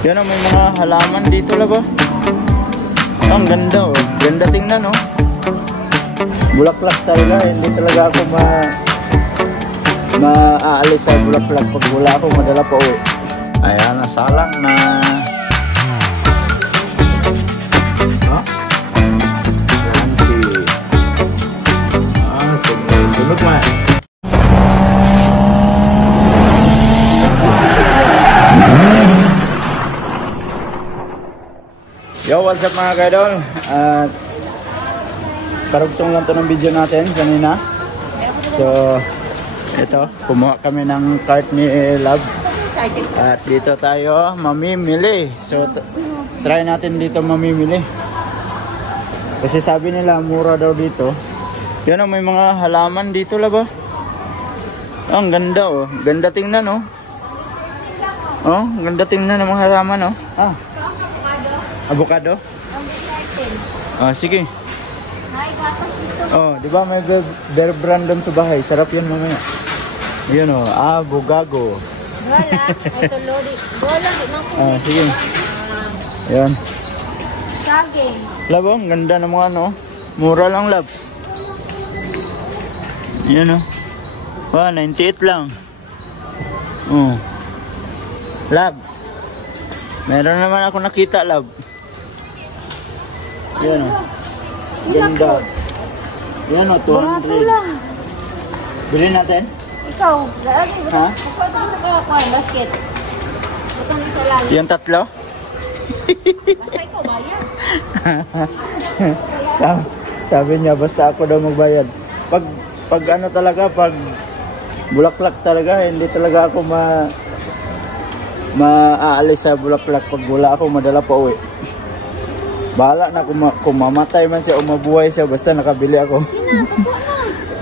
Yan o, may mga halaman dito lang ba? Ang ganda oh. Ganda tingnan oh. Bulaklak talaga. Hindi talaga ako maaalis sa bulaklak pag wala ako madala pa uwi. Ayan, nasalang na. Huh? Yan si tunog man. Yo, what's up mga kaidol? Karugtong lang to ng video natin kanina. So, ito, kumuha kami ng cart ni Love. At dito tayo mamimili. So, try natin dito mamimili. Kasi sabi nila, mura daw dito. Yan o, may mga halaman dito lang ba? Oh, ang ganda oh. Ganda tingnan oh. Oh, ganda tingnan ng mga halaman oh. Ah. Avocado? Ah, sige. Oh, di ba may Bear Brand doon sa bahay? Sarap yun mamaya. Ayun oh, Bugago. Wala, ito lori. Wala, di na po. Ah, sige. Ayun. Saging. Love, oh, ganda ng mga ano. Mura lang, Love. Ayun oh. Wow, 98 lang. Oh. Love. Meron naman ako nakita, Love. Yan o. Ganda. Yan o, 200. Bilhin natin? Ikaw, lagi ba? Ha? Ikaw ito nakakuha, basket. Ito na sa langit. Yung tatlo? Basta ikaw, bayad. Sabi niya, basta ako daw magbayad. Pag ano talaga, pag bulaklak talaga, hindi talaga ako maaalis sa bulaklak pag wala ako madala pa uwi. Bahala na kung mamatay man siya o mabuhay siya, basta nakabili ako.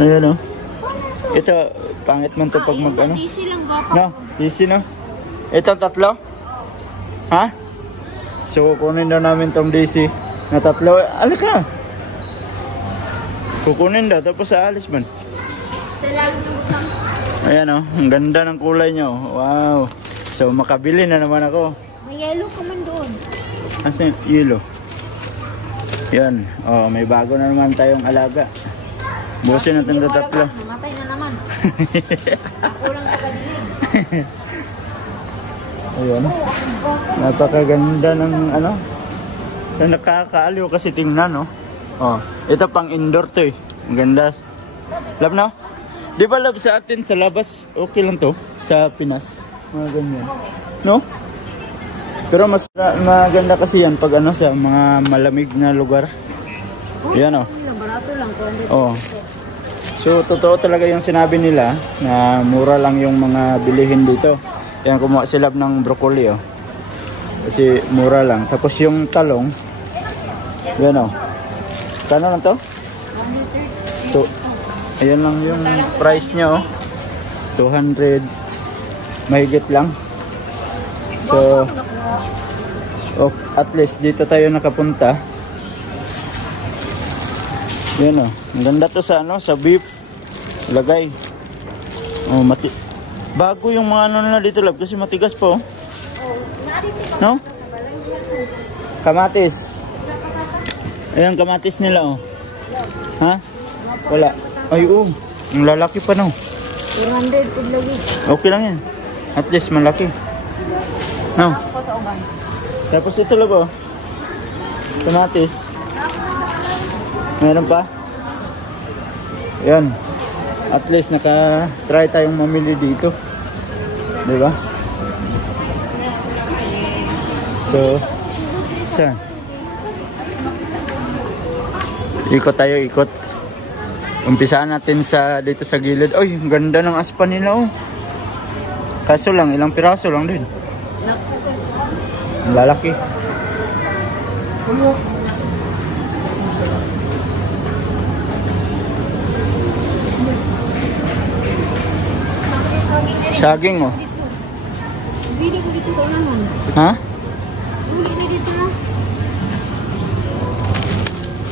Ayan o. Ito, pangit man to pag mag ano. Easy lang ba? No, easy no. Ito tatlo? Ha? So kukunin daw namin tong DC na tatlo. Alika. Kukunin daw tapos aalis man. Ayan o, ang ganda ng kulay niya oh. Wow. So makabili na naman ako. May yellow ka man doon. Asan yellow? Yan. Oh, may bago na naman tayong alaga. Busin natin ito tatlo. Mamatay na naman. Kulang ka kadilig. Ayan. Napakaganda ng ano. Nakakaaliw kasi tingnan no. Oh, ito pang indoor to eh. Ang ganda. Love no? Di ba Love sa atin sa labas okay lang to sa Pinas? Mga ganyan. No? Pero mas maganda kasi yan pag ano sa mga malamig na lugar. Yan o. Barato lang. Oh. So totoo talaga yung sinabi nila na mura lang yung mga bilihin dito. Yan, kumuha sila ng broccoli oh. Kasi mura lang. Tapos yung talong. Yan o. Kano lang to? So, ayan lang yung price niya oh. 200. Mahigit lang. So oh, at least dito tayo nakapunta. Yan oh. Ang ganda to sa ano, sa beef. Lagay. Oh, bago yung mga ano na dito Love kasi matigas po. Oh. No? Kamatis. Ayan kamatis nila oh. Ha? Wala. Ay oh. Ang lalaki pa no. 200 pud lagi. Okay lang yan. At least malaki. No. Tapos ito lang oh. Kamatis. Meron pa? Yan. At least naka-try tayong mamili dito. Diba? So, saan? Ikot tayo, ikot. Umpisahan natin dito sa gilid. Ay, ang ganda ng aspa nila oh. Kaso lang, ilang piraso lang din. Ang lalaki. Saging oh. Bili ko dito sa unahan. Ha? Bili ko dito na.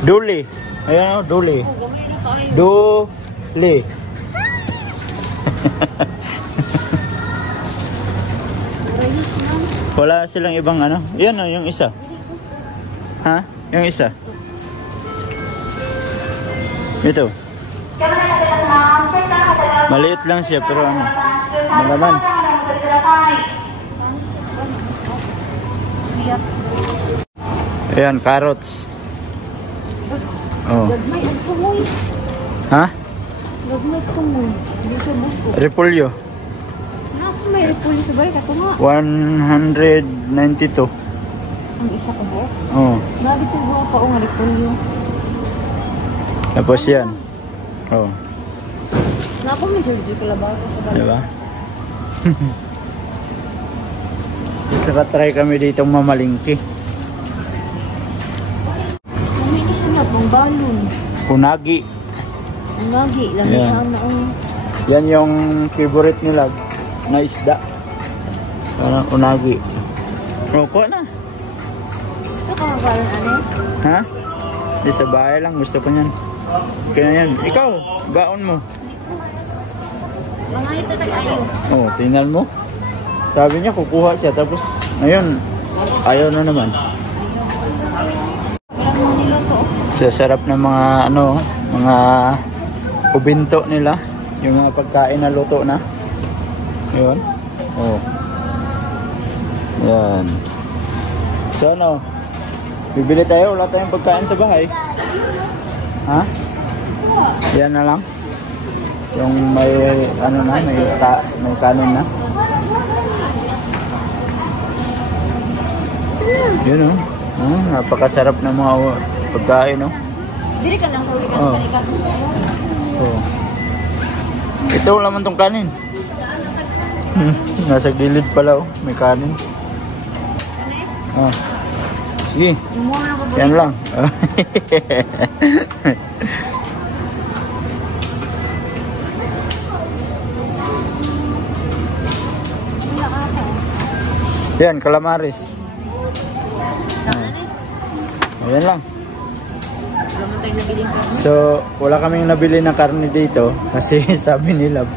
Duli. Ayan oh, duli. Oh, gamay na kayo. Duli. Wala silang ibang ano. Yan o, yung isa. Ha? Yung isa. Ito. Maliit lang siya pero ano. Malaman. Ayan, carrots. Oh. Gagmay ang tumoy. Ha? Gagmay tumoy. Hindi siya busto. Repolyo. Naku, may repulyo sa balik. Ako nga. 192. Ang isa ko ba? Oh. Nagito mo pa ang repulyo. Tapos yan. Oh. Naku, may Sergio Calabazo sa balik. Diba? Try kami ditong mamalingki. Uminis na pang balon. Unagi. Ang lagi. Lamihan na ang... Yan yung favorite nila na isda. Parang unagi. Roko na. Gusto ka magbalon, ane? Ha? Di sa bahay lang. Gusto ko yan. Okay na yan. Ikaw, baon mo. Mga ito tayo. Oh, tingnan mo. Sabi niya kukuha siya. Tapos, ngayon, ayaw na naman. Ilang mo nila to. Sa sarap ng mga, ano, mga ubinto nila. Yung mga pagkain na luto na. Yun. Oh. Yan. So ano, bibili tayo, wala tayong pagkain sa bahay. Ha? Yan na lang. Yung may ano na, may kanin na. Yun oh. Oh, napakasarap ng mga pagkain oh. Diri ka lang sa uli ka Oh. sa ikan. Oh. Ito laman tong kanin. Nasa gilid pala oh, may kanin. Ah. Sige. Imo na ko Yan lang. wala ka pa. Yan, calamares. Ayan lang. Wala man tayo nabiling karne. So, wala kaming nabili na karne dito kasi sabi nila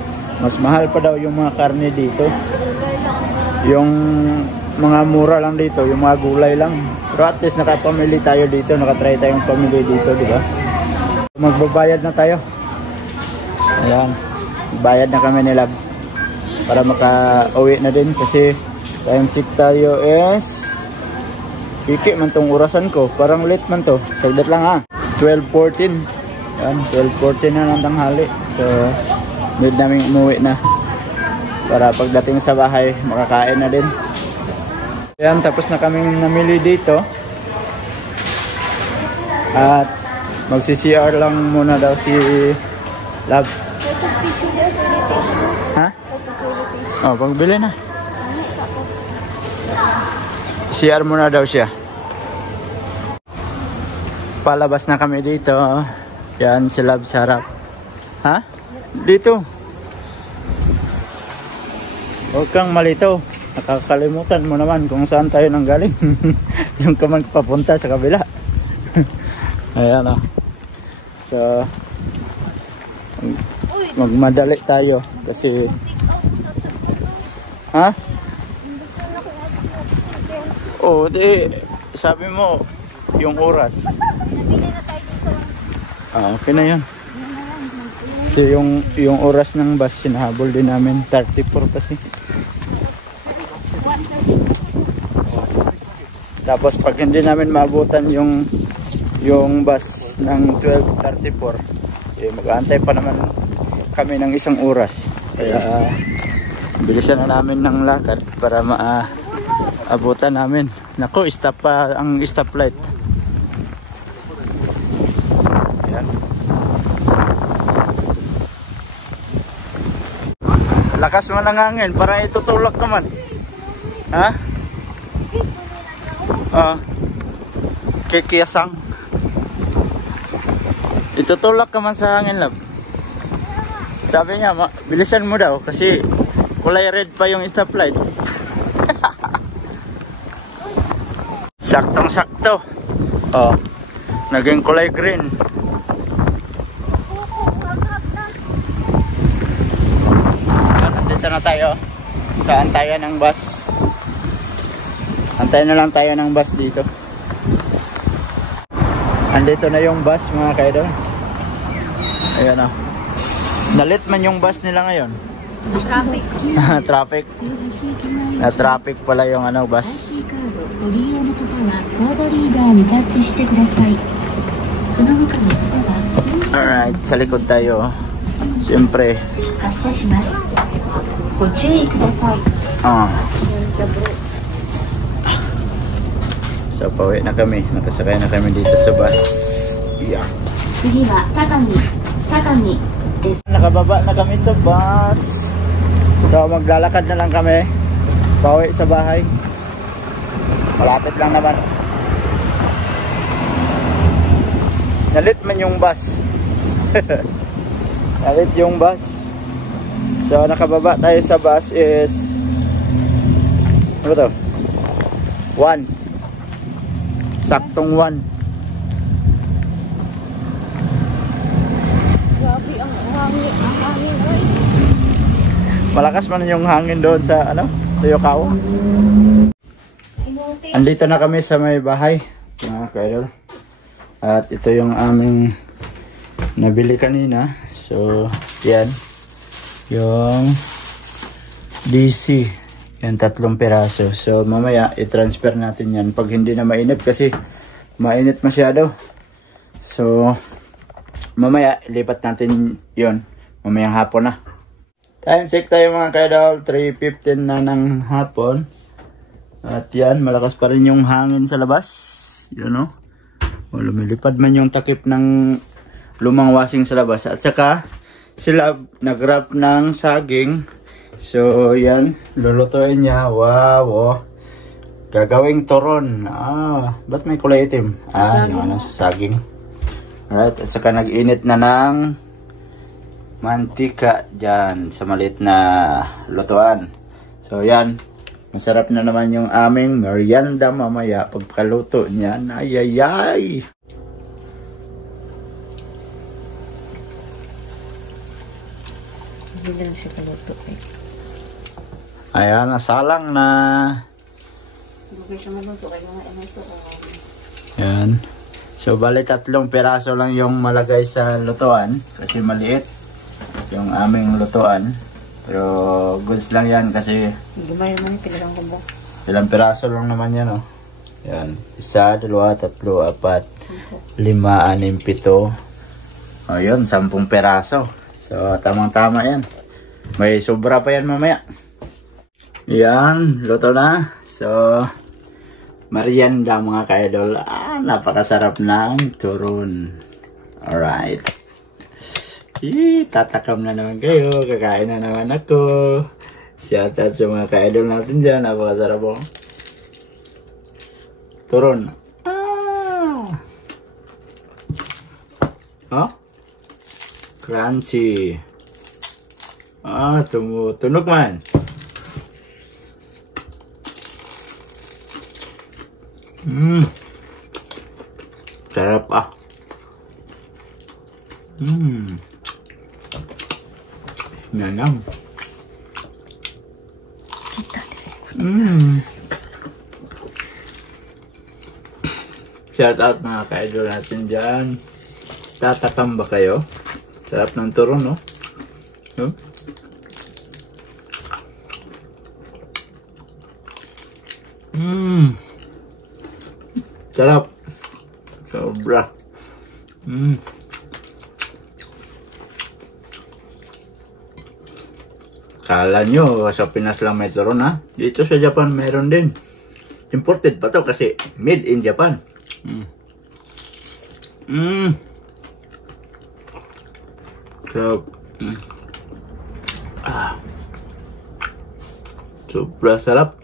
mas mahal pa daw yung mga karne dito. Yung mga mura lang dito, yung mga gulay lang. Pero at least nakapamili tayo dito, nakatry tayong pamili dito, di ba? Magbabayad na tayo. Ayan, bayad na kami nila para maka-uwi na din kasi time check tayo is iki man tong orasan ko, parang late man to. Sagdat lang ha. 12:14. Yan, 12:14 na ng tanghali. So, need namin umuwi na para pagdating sa bahay makakain na din. Yan, tapos na kaming namili dito. At magsi-CR lang muna daw si Love. Ha? Oh, pagbili na. CR muna daw siya. Palabas na kami dito. Yan si Love sa harap. Ha? Dito. Huwag kang malito. Nakakalimutan mo naman kung saan tayo nanggaling. Yung ka man papunta sa kabila. Ayan o. So, magmadali tayo kasi ha? Oh, di sabi mo yung oras. Ah, okay na yun. So yung oras ng bus sinahabol din namin 34 kasi. Tapos pag hindi namin maabutan yung bus ng 12:34, eh, mag-aantay pa naman kami ng isang oras. Kaya bilisan na namin ng lakad para maabutan namin. Nako, stop pa ang stoplight. Ayan. Lakas mo ng hangin, parang itutulak naman. Ha? Kikiyasang. Itutulak ka man sa hangin, Love. Sabi niya, bilisan mo daw kasi kulay red pa yung stoplight. Saktong sakto. Oh, naging kulay green. Nandito na tayo sa antayan ng bus. Antayin na lang tayo ng bus dito. Andito na yung bus mga kaidol. Ayan o. Nalit man yung bus nila ngayon. Traffic. Traffic. Na traffic pala yung ano bus. Alright, sa likod tayo. Siyempre. So pauwi na kami. Nakasakay na kami dito sa bus. Yeah. Nakababa na kami sa bus. So maglalakad na lang kami pauwi sa bahay. Malapit lang naman. Nalit man yung bus. Nalit yung bus. So nakababa tayo sa bus is ano to? 1. Saktong 1. Grabe ang hangin. Ang hangin. Oy. Malakas man yung hangin doon sa ano? Sa Yokawa. Andito na kami sa may bahay, mga kaidol. At ito yung aming nabili kanina. So, yan. Yung DC. Yan, 3 piraso. So, mamaya, i-transfer natin yan. Pag hindi na mainit kasi mainit masyado. So, mamaya, ilipat natin yon. Mamayang hapon na. Time check tayo mga kaidol. 3:15 na ng hapon. At yan, malakas pa rin yung hangin sa labas. Yun o. Lumilipad man yung takip ng lumang washing sa labas. At saka, sila nag-wrap ng saging. So, yan. Lulutuin niya. Wow. Oh. Gagawing turon. Ba't may kulay itim? Yung ano sa saging. Alright. At saka nag-init na ng mantika dyan sa maliit na lutuan. So, yan. Masarap na naman yung aming merienda mamaya pagkaluto niya. Ayayay! Hindi lang siya kaluto eh. Ayan, nasalang na. Hindi siya maluto kaya mga ito. Ayan. So, bali 3 piraso lang yung malagay sa lutuan. Kasi maliit yung aming lutuan. Pero goods lang yan kasi Gimay naman yung pinalang ko ba? ilang piraso lang naman yan oh. Yan. 1, 2, 3, 4, 5, 6, 7. Ayun, 10 piraso. So, tamang-tama yan. May sobra pa yan mamaya. Yan, luto na. So, merienda mga kaidol. Napakasarap ng turon. Alright. Tatakam na naman kayo. Kakain na naman ako. Shoutout sa mga ka-idol natin dyan. Napakasarap po. Turon. Crunchy. Tumutunog man. Sarap Nanam. Shout out mga ka-idol natin dyan. Tatakam ba kayo? Sarap ng turon, no? Sarap. Sobra. Kala nyo, sa Pinas lang may turon ha? Dito sa Japan mayroon din. Imported pa to kasi made in Japan. So, sobra sarap.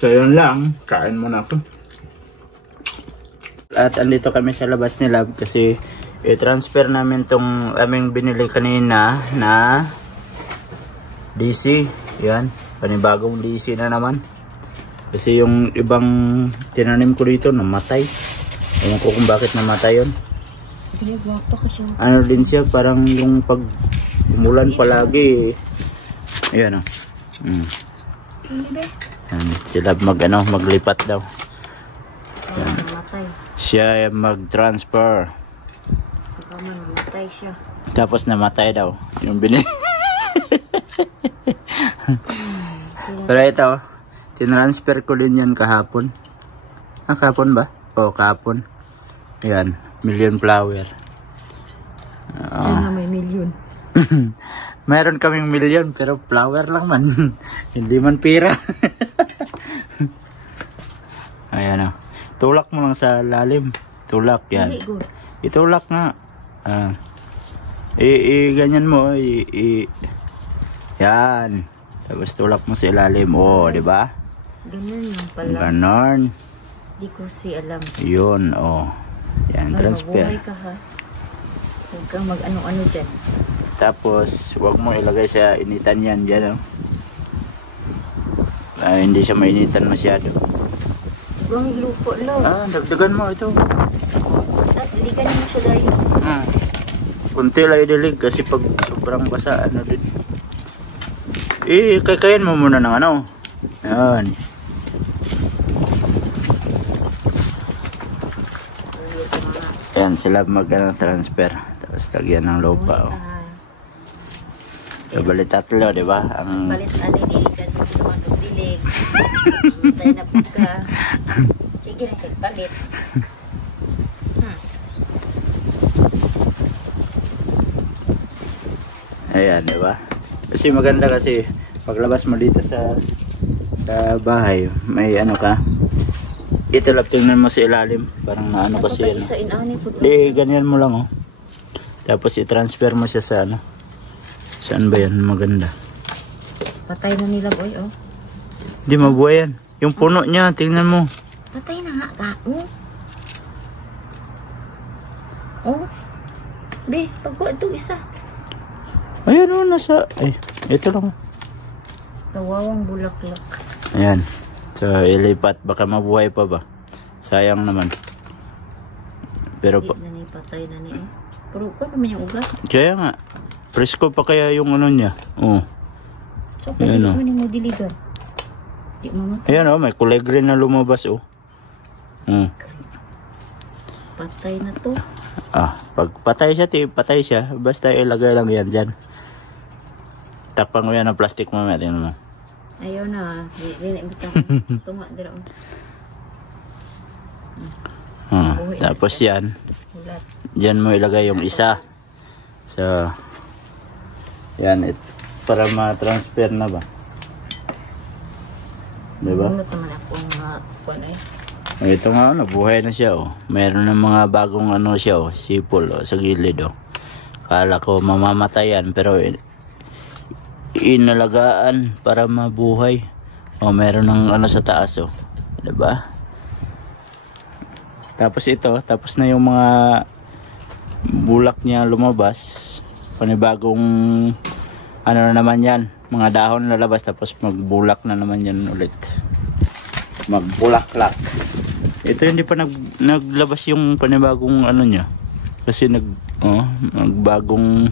So yun lang, kain muna ako. At andito kami sa labas ni Love kasi i-transfer namin tong aming binili kanina na DC. Yan, panibagong DC na naman. Kasi yung ibang tinanim ko dito namatay. Ewan ko kung bakit namatay yun. Ano din siya, parang yung pag umulan palagi. Ayan o. Mm. Hindi ba? Yan, sila maglipat daw. Kaya namatay. Siya ay mag-transfer. Baka man namatay siya. Tapos namatay daw. Yung binili. Pero ito, tinransfer ko din yan kahapon. Ah, kahapon ba? Oo, kahapon. Ayan, million flower. Sana may milyon. Mayroon kaming million pero flower lang man. Hindi man pira. Ayan o. Tulak mo lang sa lalim. Tulak yan. Very good. Itulak nga. Ganyan mo. Yan. Tapos tulak mo sa ilalim. Oh, di ba? Ganun lang pala. Ganon. Di ko alam. Yun, oh. Yan, transfer. Mabuhay ka ha. Huwag kang mag-ano-ano dyan. Tapos, wag mo ilagay sa initan yan dyan, oh. Hindi siya mainitan masyado. Huwag lupo, lo. Dagdagan mo ito. Diligan mo siya dahil. Kunti lang idilig kasi pag sobrang basa, ano din. Kakayan mo muna ng ano. Yan. Yan, sila transfer. Tapos lagyan ng lupa, oh. Kabali tatlo, di ba? Ang Balit diligan mo naman ng dilig. Tayo na po ka. Sige na siya, balit. Ayan, di ba? Kasi maganda kasi paglabas mo dito sa bahay, may ano ka. Ito lang tingnan mo sa ilalim, parang naano kasi yan. Di, ganyan mo lang, oh. Tapos i-transfer mo siya sa ano. Saan ba yan? Maganda. Patay na nila, boy, oh. Hindi mabuhay yan. Yung puno niya, tingnan mo. Patay na nga, kako. Oh. Be, pagkuha ito isa. Ayan, oh, nasa, ito lang. Kawawang bulaklak. Ayan. So, ilipat. Baka mabuhay pa ba? Sayang naman. Pero Hindi na ni patay na ni. Pero ko naman yung ugat. kaya nga. Presko pa kaya yung ano niya. Oh. So, Ayan, pwede oh. naman yung diligan. Di mamatay. Ayan, oh. May kulay green na lumabas, oh. Patay na to. Pag patay siya, patay siya. Basta ilagay lang yan dyan. Takpan mo yan ng plastic mamaya. Tingnan mo. Ayaw na. Hindi na ibutang. Tunga, dira. Tapos yan. Ulat. Dyan mo ilagay yung isa. So, yan. Para ma-transfer na ba? Diba? Ulot naman ako mga kunay. Ito nga, nabuhay na siya, oh. Meron ng mga bagong ano siya, oh. Sipol, oh, sa gilid, oh. Kala ko mamamatayan, pero inalagaan para mabuhay. Oh, meron ng ano sa taas, oh. Diba? Tapos ito, tapos na yung mga bulak niya lumabas. Panibagong ano na naman yan. Mga dahon lalabas, tapos magbulak na naman yan ulit. Magbulaklak. Ito hindi pa naglabas yung panibagong ano niya. Kasi nagbagong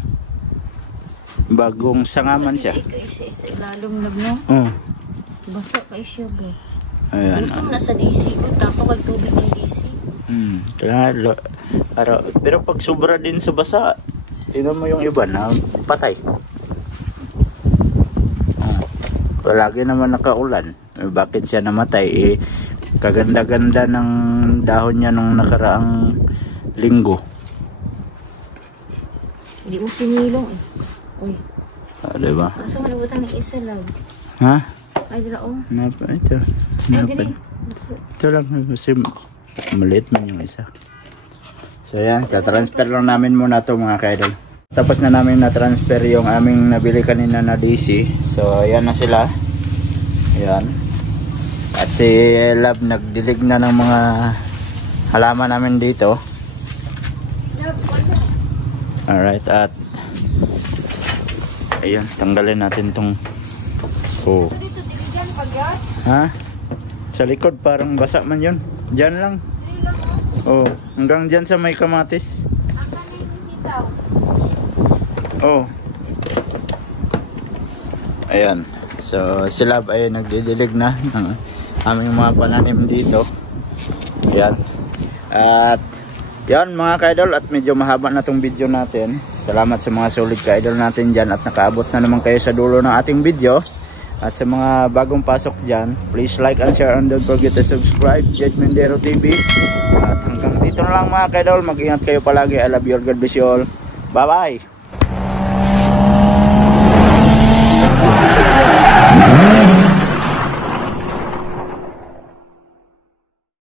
sangaman siya. Isa ilalong lagno. Basa pa siya, bro. Ayan. Gusto mo na sa DC ko, tapo kay tubig ng DC. Pero pag sobra din sa basa, tingnan mo yung iba na patay. Lagi naman nakaulan. Bakit siya namatay? Kaganda-ganda ng dahon niya nung nakaraang linggo. Hindi mo sinilong eh. Uy. Diba? Asa mo nabutan ng isa lang? Ha? Ay, dila oh. Ito. Ay, dili. Ito lang. Kasi maliit man yung isa. So yan, tatransfer lang namin muna ito mga kaidol. Tapos na namin na-transfer yung aming nabili kanina na DC. So yan na sila. Yan. At si Love nagdilig na ng mga halaman namin dito. Alright, at ayun, tanggalin natin tong Dito diligan pag yan? Ha? Sa likod parang basa man yun. Diyan lang. Hanggang dyan sa may kamatis. Oh. Ayan. So si Love ay nagdidilig na ng aming mga pananim dito. Yan. At yan mga ka-idol, at medyo mahaba na tong video natin. Salamat sa mga solid ka-idol natin dyan at nakaabot na naman kayo sa dulo ng ating video. At sa mga bagong pasok dyan, please like and share and don't forget to subscribe, Jed Mendero TV. At hanggang dito na lang mga ka-idol, mag-ingat kayo palagi. I love you all, God bless you all. Bye bye.